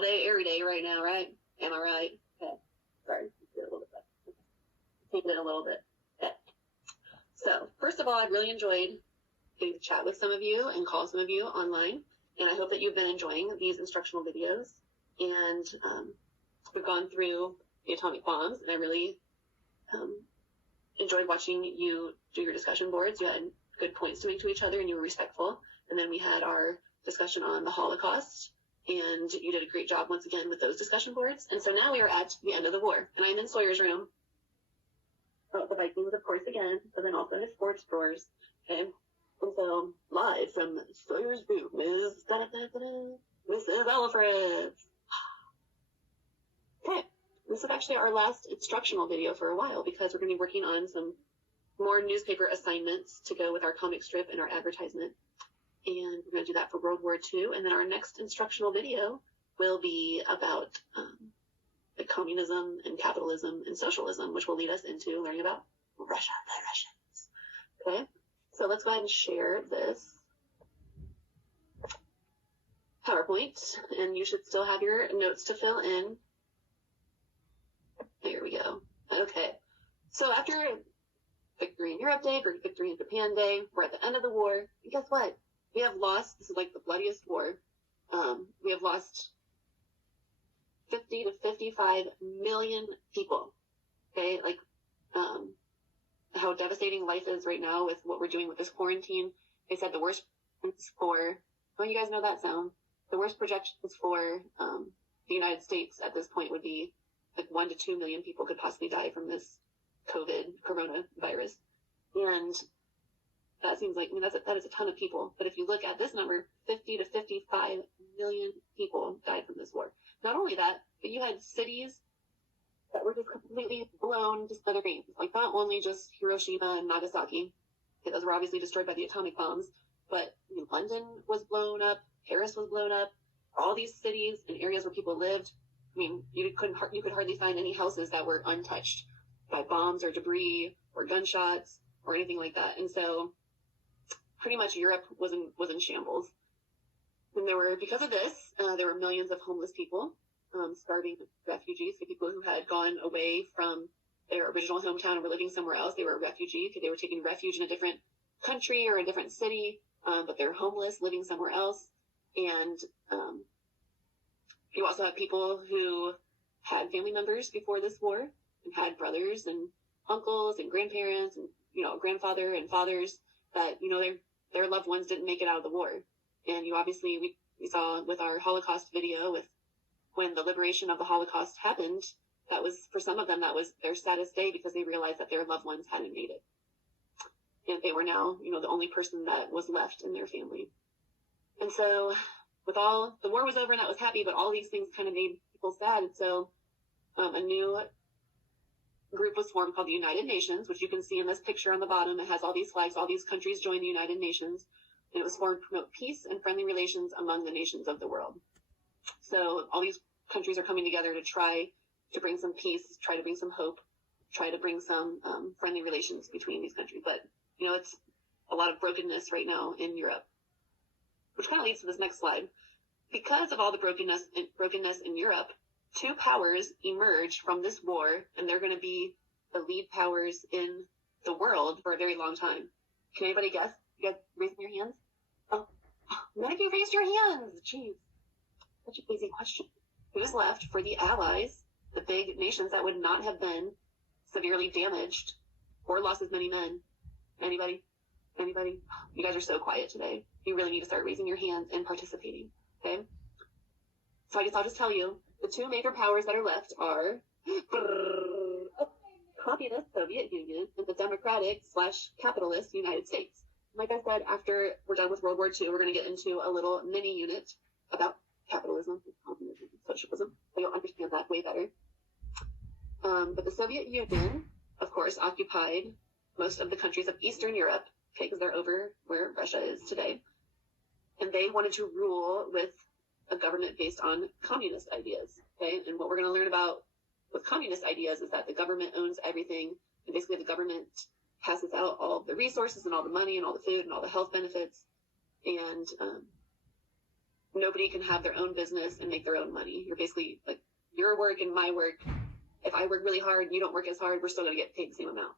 all day, every day right now, right? Am I right? Okay. Sorry. Get a little bit better. Take it a little bit. Okay. So, first of all, I really enjoyed getting to chat with some of you and call some of you online. And I hope that you've been enjoying these instructional videos. And we've gone through the atomic bombs, and I really enjoyed watching you do your discussion boards. You had good points to make to each other, and you were respectful. And then we had our discussion on the Holocaust, and you did a great job once again with those discussion boards. And so now we are at the end of the war, and I'm in Sawyer's room. Oh, the Vikings, of course, again, but then also his sports drawers. Okay. And so, live from Sawyer's room is Mrs. Alfred. Okay, this is actually our last instructional video for a while because we're going to be working on some more newspaper assignments to go with our comic strip and our advertisement. And we're going to do that for World War II. And then our next instructional video will be about communism and capitalism and socialism, which will lead us into learning about Russia, the Russians. Okay, so let's go ahead and share this PowerPoint, and you should still have your notes to fill in. There we go. Okay, so after Victory in Europe Day, Victory in Japan Day, we're at the end of the war, and guess what? We have lost, this is like the bloodiest war, we have lost 50 to 55 million people, okay? Like, how devastating life is right now with what we're doing with this quarantine. They said the worst for, well, you guys know that sound. The worst projections for the United States at this point would be like 1 to 2 million people could possibly die from this coronavirus. And that seems like, I mean, that is a ton of people. But if you look at this number, 50 to 55 million people died from this war. Not only that, but you had cities that were just completely blown to smithereens. Like, not only just Hiroshima and Nagasaki, okay, those were obviously destroyed by the atomic bombs, but London was blown up, Paris was blown up, all these cities and areas where people lived. I mean, you could hardly find any houses that were untouched by bombs or debris or gunshots or anything like that. And so pretty much Europe was in shambles. And because of this, there were millions of homeless people, starving refugees, so people who had gone away from their original hometown and were living somewhere else. They were a refugee. They were taking refuge in a different country or a different city, but they're homeless, living somewhere else. And you also have people who had family members before this war and had brothers and uncles and grandparents and, grandfather and fathers that, their loved ones didn't make it out of the war. And we saw with our Holocaust video, with when the liberation of the Holocaust happened, that was, for some of them, that was their saddest day because they realized that their loved ones hadn't made it. And they were now, the only person that was left in their family. And so the war was over and that was happy, but all these things kind of made people sad. And so a new group was formed called the United Nations, which you can see in this picture on the bottom. It has all these flags. All these countries joined the United Nations, and it was formed to promote peace and friendly relations among the nations of the world. So all these countries are coming together to try to bring some peace, try to bring some hope, try to bring some friendly relations between these countries. But, it's a lot of brokenness right now in Europe, which kind of leads to this next slide. Because of all the brokenness in Europe, two powers emerged from this war, and they're going to be the lead powers in the world for a very long time. Can anybody guess? You guys raising your hands? Oh, none of you raised your hands. Jeez, such an easy question. Who's left for the Allies, the big nations that would not have been severely damaged or lost as many men? Anybody? You guys are so quiet today. You really need to start raising your hands and participating, okay? So I guess I'll just tell you, the two major powers that are left are communist Soviet Union and the democratic/capitalist United States. Like I said, after we're done with World War II, we're going to get into a little mini unit about capitalism, communism, socialism, so you'll understand that way better. But the Soviet Union, of course, occupied most of the countries of Eastern Europe, okay, because they're over where Russia is today. And they wanted to rule with a government based on communist ideas, okay? And what we're going to learn about with communist ideas is that the government owns everything, and basically the government passes out all the resources and all the money and all the food and all the health benefits, and nobody can have their own business and make their own money. You're basically like your work and my work. If I work really hard and you don't work as hard, we're still going to get paid the same amount,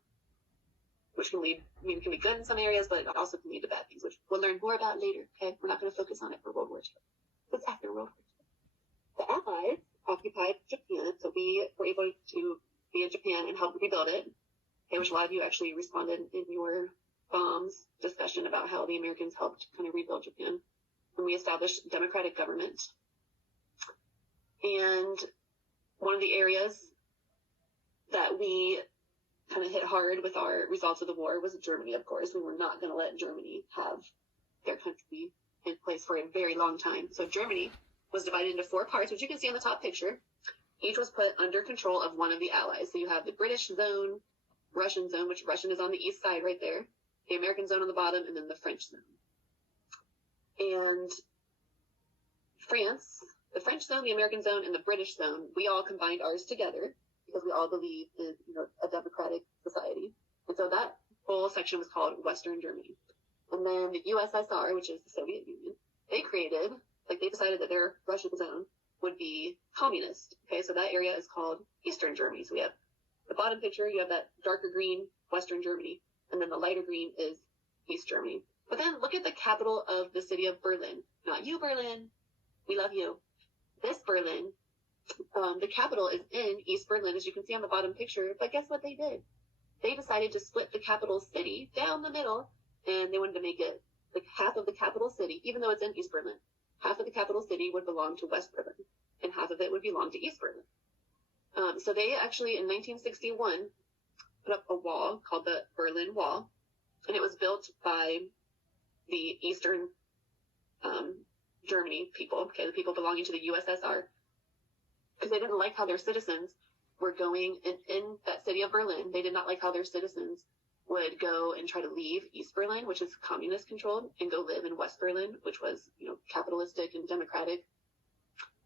which can lead, can be good in some areas, but it also can lead to bad things, which we'll learn more about later. Okay, we're not going to focus on it for World War II. What's after World War II? The Allies occupied Japan, so we were able to be in Japan and help rebuild it. Okay, which a lot of you actually responded in your bombs discussion about how the Americans helped kind of rebuild Japan. And we established democratic government. And one of the areas that we kind of hit hard with our results of the war was Germany, of course. We were not going to let Germany have their country in place for a very long time. So Germany was divided into 4 parts, which you can see in the top picture. Each was put under control of one of the allies. So you have the British zone, Russian zone, which Russian is on the east side right there, the American zone on the bottom, and then the French zone. And France, the French zone, the American zone, and the British zone, we all combined ours together because we all believe in a democratic society. And so that whole section was called Western Germany. And then the USSR, which is the Soviet Union, they decided that their Russian zone would be communist. Okay, so that area is called Eastern Germany. So we have the bottom picture, you have that darker green, Western Germany, and then the lighter green is East Germany. But then look at the capital of the city of Berlin. Not you, Berlin. We love you. This Berlin, the capital is in East Berlin, as you can see on the bottom picture. But guess what they did? They decided to split the capital city down the middle, and they wanted to make it like half of the capital city, even though it's in East Berlin. Half of the capital city would belong to West Berlin, and half of it would belong to East Berlin. So they actually, in 1961, put up a wall called the Berlin Wall, and it was built by the Eastern Germany people, okay, the people belonging to the USSR, because they didn't like how their citizens were going in that city of Berlin. They did not like how their citizens would go and try to leave East Berlin, which is communist controlled, and go live in West Berlin, which was, capitalistic and democratic.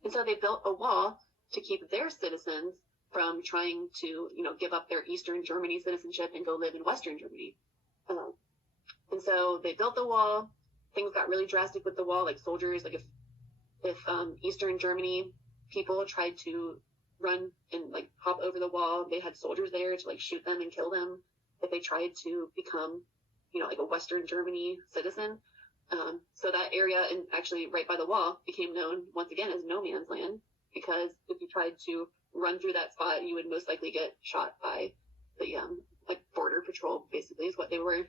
And so they built a wall to keep their citizens from trying to, give up their Eastern Germany citizenship and go live in Western Germany. And so they built the wall. Things got really drastic with the wall, like soldiers, like if Eastern Germany people tried to run and hop over the wall, they had soldiers there to shoot them and kill them if they tried to become, a Western Germany citizen. So that area, and actually right by the wall, became known once again as no man's land, because if you tried to run through that spot, you would most likely get shot by the border patrol, basically is what they were.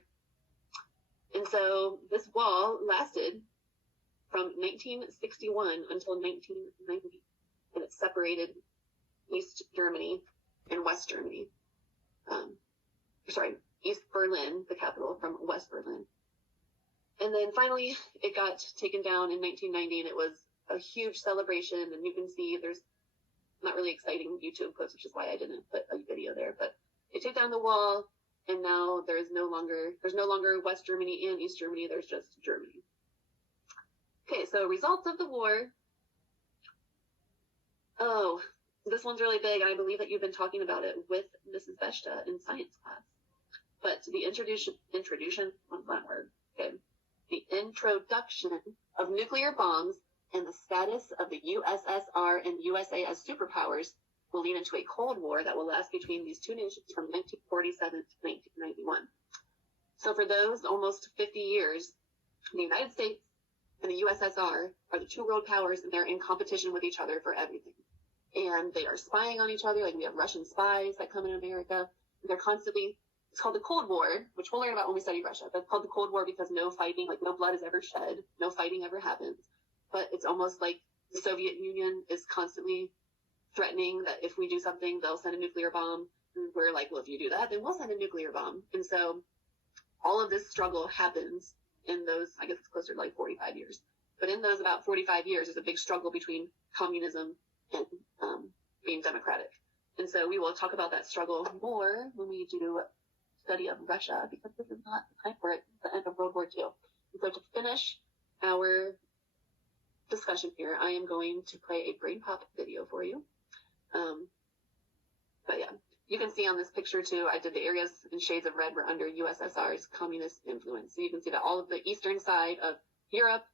And so this wall lasted from 1961 until 1990, and it separated East Germany and West Germany. East Berlin, the capital, from West Berlin. And then finally, it got taken down in 1990, and it was a huge celebration. And you can see there's not really exciting YouTube clips, which is why I didn't put a video there. But they took down the wall, and now there's no longer West Germany and East Germany. There's just Germany. Okay, so results of the war. Oh, this one's really big. I believe that you've been talking about it with Mrs. Beshta in science class. But the introduction, one fun word, okay. The introduction of nuclear bombs and the status of the USSR and USA as superpowers will lead into a Cold War that will last between these two nations from 1947 to 1991. So for those almost 50 years, the United States and the USSR are the two world powers, and they're in competition with each other for everything. And they are spying on each other. We have Russian spies that come in America. And they're constantly, it's called the Cold War, which we'll learn about when we study Russia. But it's called the Cold War because no fighting, no blood is ever shed. No fighting ever happens. But it's almost like the Soviet Union is constantly threatening that if we do something, they'll send a nuclear bomb. And we're like, well, if you do that, then we'll send a nuclear bomb. And so all of this struggle happens in those, I guess it's closer to 45 years. But in those about 45 years, there's a big struggle between communism and being democratic. And so we will talk about that struggle more when we do study of Russia, because this is not the time for it. It's the end of World War II. And so to finish our discussion here, I am going to play a brain pop video for you. But yeah, you can see on this picture too, I did the areas in shades of red were under USSR's communist influence. So you can see that all of the eastern side of Europe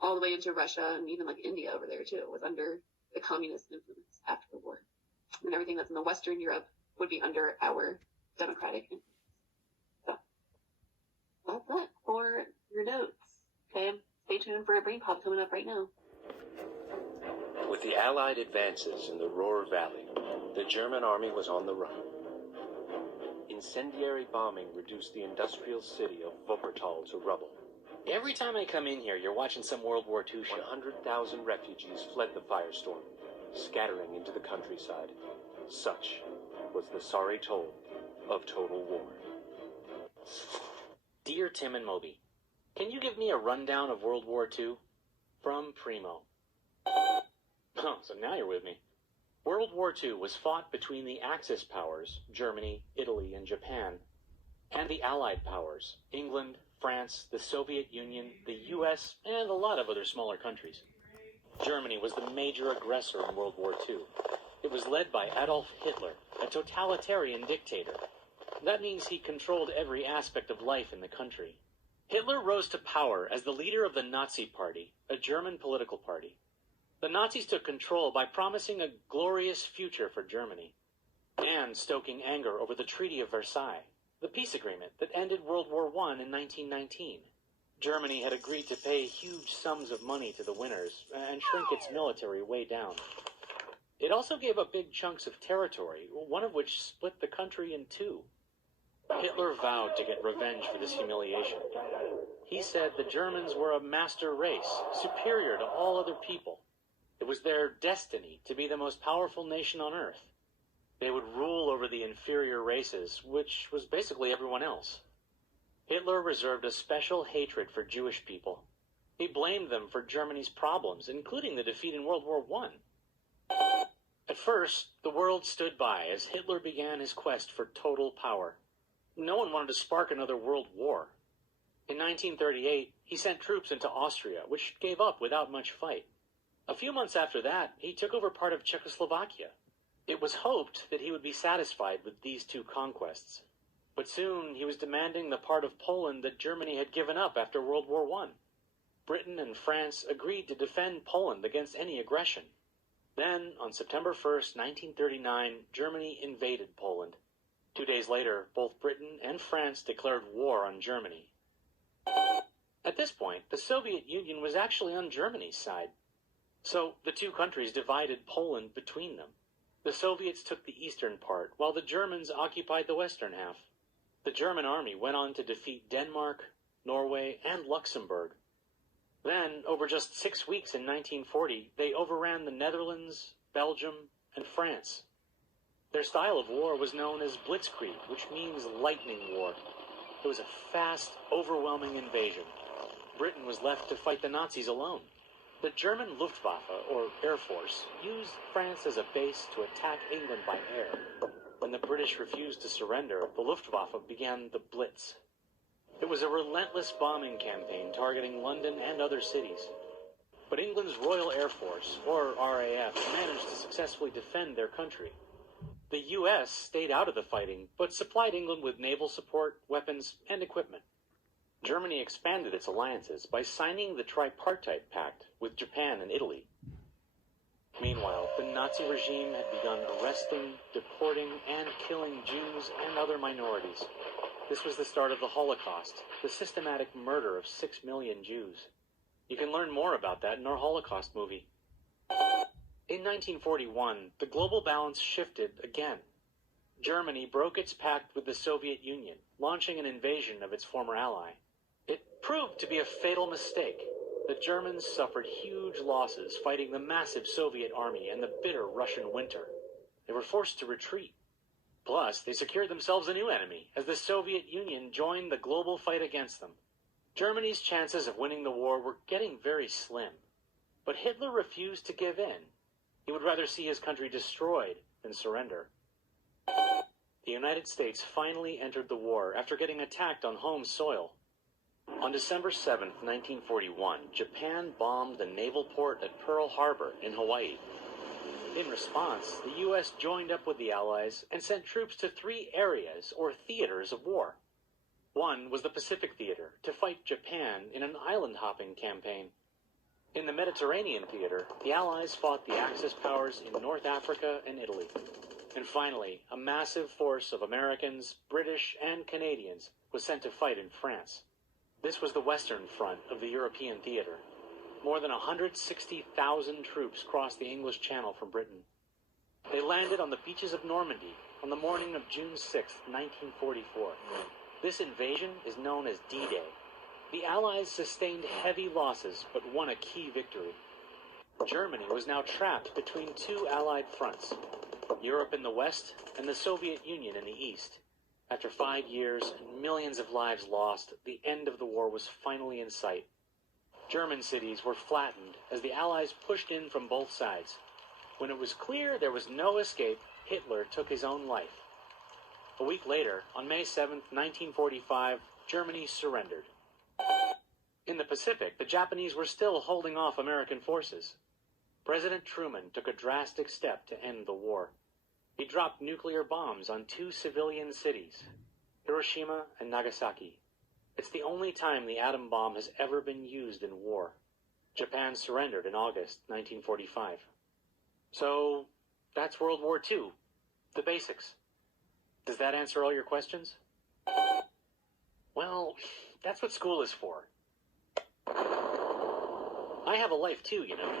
all the way into Russia and even like India over there too was under the communist influence after the war. And everything that's in the Western Europe would be under our democratic influence. So that's it for your notes. Okay, stay tuned for a brain pop coming up right now. With the Allied advances in the Ruhr Valley, the German army was on the run. Incendiary bombing reduced the industrial city of Wuppertal to rubble. Every time I come in here, you're watching some World War II show. 100,000 refugees fled the firestorm, scattering into the countryside. Such was the sorry toll of total war. Dear Tim and Moby, can you give me a rundown of World War II? From Primo. Oh, so now you're with me. World War II was fought between the Axis powers, Germany, Italy, and Japan, and the Allied powers, England, France, the Soviet Union, the US, and a lot of other smaller countries. Germany was the major aggressor in World War II. It was led by Adolf Hitler, a totalitarian dictator. That means he controlled every aspect of life in the country. Hitler rose to power as the leader of the Nazi Party, a German political party. The Nazis took control by promising a glorious future for Germany, and stoking anger over the Treaty of Versailles, the peace agreement that ended World War I in 1919. Germany had agreed to pay huge sums of money to the winners and shrink its military way down. It also gave up big chunks of territory, one of which split the country in two. Hitler vowed to get revenge for this humiliation. He said the Germans were a master race, superior to all other people. It was their destiny to be the most powerful nation on earth. They would rule over the inferior races, which was basically everyone else. Hitler reserved a special hatred for Jewish people. He blamed them for Germany's problems, including the defeat in World War I. At first, the world stood by as Hitler began his quest for total power. No one wanted to spark another world war. In 1938, he sent troops into Austria, which gave up without much fight. A few months after that, he took over part of Czechoslovakia. It was hoped that he would be satisfied with these two conquests. But soon he was demanding the part of Poland that Germany had given up after World War I. Britain and France agreed to defend Poland against any aggression. Then, on September 1st, 1939, Germany invaded Poland. 2 days later, both Britain and France declared war on Germany. At this point, the Soviet Union was actually on Germany's side. So the two countries divided Poland between them. The Soviets took the eastern part, while the Germans occupied the western half. The German army went on to defeat Denmark, Norway, and Luxembourg. Then, over just 6 weeks in 1940, they overran the Netherlands, Belgium, and France. Their style of war was known as Blitzkrieg, which means lightning war. It was a fast, overwhelming invasion. Britain was left to fight the Nazis alone. The German Luftwaffe, or Air Force, used France as a base to attack England by air. When the British refused to surrender, the Luftwaffe began the Blitz. It was a relentless bombing campaign targeting London and other cities. But England's Royal Air Force, or RAF, managed to successfully defend their country. The US stayed out of the fighting, but supplied England with naval support, weapons, and equipment. Germany expanded its alliances by signing the Tripartite Pact with Japan and Italy. Meanwhile, the Nazi regime had begun arresting, deporting, and killing Jews and other minorities. This was the start of the Holocaust, the systematic murder of 6 million Jews. You can learn more about that in our Holocaust movie. In 1941, the global balance shifted again. Germany broke its pact with the Soviet Union, launching an invasion of its former ally. It proved to be a fatal mistake. The Germans suffered huge losses fighting the massive Soviet army and the bitter Russian winter. They were forced to retreat. Plus, they secured themselves a new enemy as the Soviet Union joined the global fight against them. Germany's chances of winning the war were getting very slim. But Hitler refused to give in. He would rather see his country destroyed than surrender. The United States finally entered the war after getting attacked on home soil. On December 7, 1941, Japan bombed the naval port at Pearl Harbor in Hawaii. In response, the U.S. joined up with the Allies and sent troops to 3 areas or theaters of war. One was the Pacific Theater to fight Japan in an island-hopping campaign. In the Mediterranean theater, the Allies fought the Axis powers in North Africa and Italy. And finally, a massive force of Americans, British, and Canadians was sent to fight in France. This was the Western Front of the European theater. More than 160,000 troops crossed the English Channel from Britain. They landed on the beaches of Normandy on the morning of June 6, 1944. This invasion is known as D-Day. The Allies sustained heavy losses but won a key victory. Germany was now trapped between two Allied fronts, Europe in the west and the Soviet Union in the east. After 5 years and millions of lives lost, the end of the war was finally in sight. German cities were flattened as the Allies pushed in from both sides. When it was clear there was no escape, Hitler took his own life. A week later, on May 7, 1945, Germany surrendered. In the Pacific, the Japanese were still holding off American forces. President Truman took a drastic step to end the war. He dropped nuclear bombs on 2 civilian cities, Hiroshima and Nagasaki. It's the only time the atom bomb has ever been used in war. Japan surrendered in August 1945. So, that's World War II. The basics. Does that answer all your questions? Well, that's what school is for. I have a life too, you know.